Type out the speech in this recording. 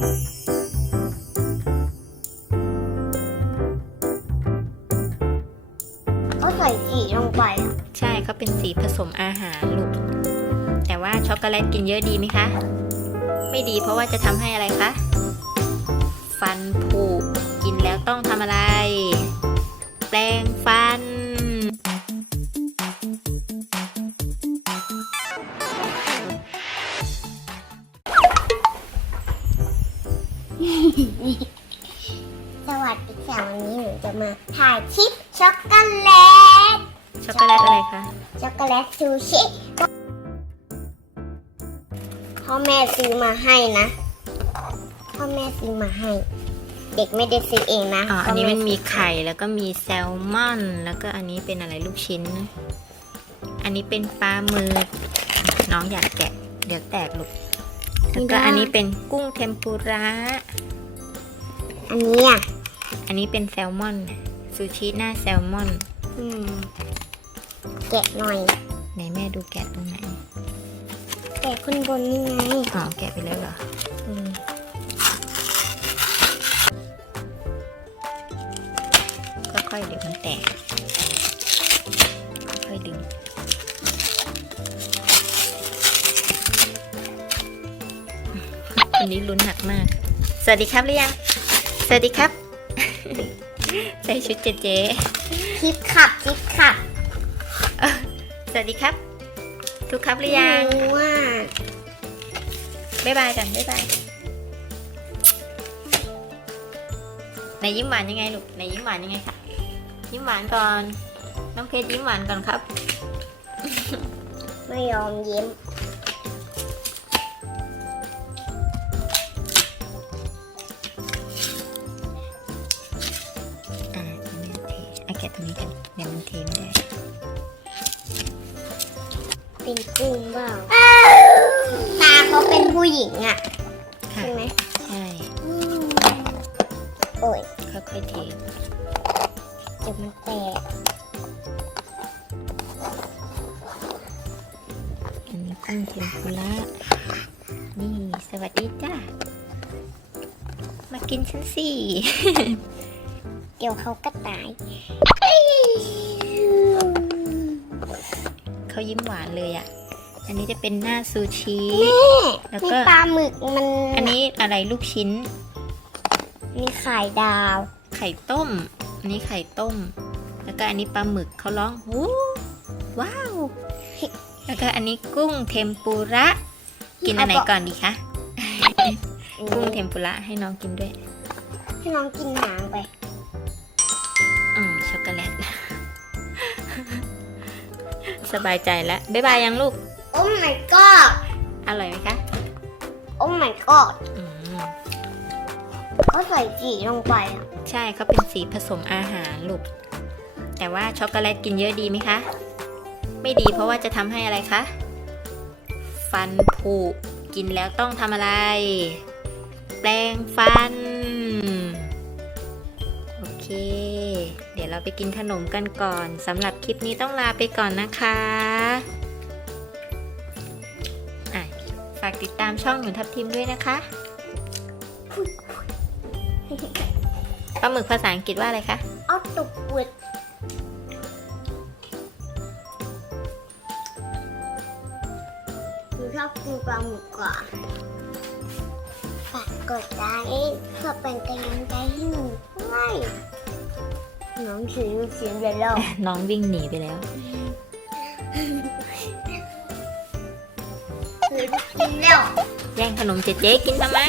ก็ใส่สีลงไปอะใช่เขาเป็นสีผสมอาหารลูก แต่ว่าช็อกโกแลตกินเยอะดีไหมคะ ไม่ดีเพราะว่าจะทำให้อะไรคะ ฟันผุกินแล้วต้องทำอะไร แปรงฟัน วัสดีค่ะวันนี้หนูจะมาถ่ายคลิปช็อกโกแลต ช็อกโกแลตอะไรคะ ช็อกโกแลตซูชิพ่อแม่ซื้อมาให้นะ พ่อแม่ซื้อมาให้ เด็กไม่ได้ซื้อเองนะอ๋ออันนี้มันมีพ่แซื้อไข่แล้วก็มีแซลมอน แล้วก็อันนี้เป็นอะไรลูกชิ้น อันนี้เป็นปลาหมึกน้องอยากแกะ เดี๋ยวแตกลูก แล้วก็อันนี้เป็นกุ้งเทมปุระ อันนี้อะ อันนี้เป็นแซลมอน ซูชิหน้าแซลมอน อืมแกะหน่อย ไหนแม่ดูแกะตรงไหน แกะขึ้นบนนี่ไงอ๋อแกะไปแล้วเหรอ อืมค่อยๆเดี๋ยวมันแตก ค่อยๆดึงอันนี้ลุ้นหนักมาก สวัสดีครับหรือยัง สวัสดีครับ ใส่ชุดเจ๊เจ๊คลิปขับคลิปขับเอ้อสวัสดีครับ ทุกครับหรือยัง รู้ว่าบ๊ายบายกันบ๊ายบายไหนยิ้มหวานยังไงลูกไหนยิ้มหวานยังไงคะยิ้มหวานก่อน น้องเพชรยิ้มหวานก่อนครับ ไม่ยอมยิ้ม นี้กันเดี๋ยวมันเทไม่ได้เป็นกุ้งเปล่าตาเขาเป็นผู้หญิงอะค่ะใช่ไหมใช่อืมโอ้ยค่อยๆเทเดี๋ยวมันแตกอันนี้กุ้งเทมปุระนี่สวัสดีจ้ามากินฉันสิ เดี๋ยวเขาก็ตายเขายิ้มหวานเลยอะ อันนี้จะเป็นหน้าซูชิแล้วนี่ก็ปลาหมึกมัน อันนี้อะไรลูกชิ้น มีไข่ดาว ไข่ต้ม อันนี้ไข่ต้ม แล้วก็อันนี้ปลาหมึกเขาร้องวู้ว้าว แล้วก็อันนี้กุ้งเทมปุระ กินอันไหนก่อนดีคะ กุ้งเทมปุระให้น้องกินด้วย ให้น้องกินหางไป สบายใจแล้วบ๊ายบายยังลูก โอ้ my god อร่อยไหมคะโอ้ my god อืมเขาใส่สีลงไปอะใช่เขาเป็นสีผสมอาหารลูก แต่ว่าช็อกโกแลตกินเยอะดีไหมคะ ไม่ดีเพราะว่าจะทำให้อะไรคะ ฟันผุกินแล้วต้องทำอะไร แปรงฟัน เราไปกินขนมกันก่อนสำหรับคลิปนี้ต้องลาไปก่อนนะคะฝากติดตามช่องหนูทับทิมด้วยนะคะปลาหมึกภาษาอังกฤษว่าอะไรคะออตุกวุดหนูชอบกินปลาหมึกกว่า ฝากกดไลค์เพื่อเป็นกำลังใจให้หนูด้วย น้องถือลูกชิ้นไปแล้วน้องวิ่งหนีไปแล้ว ถือลูกชิ้นแล้ว แย่งขนมเจ๊ๆกินทำไม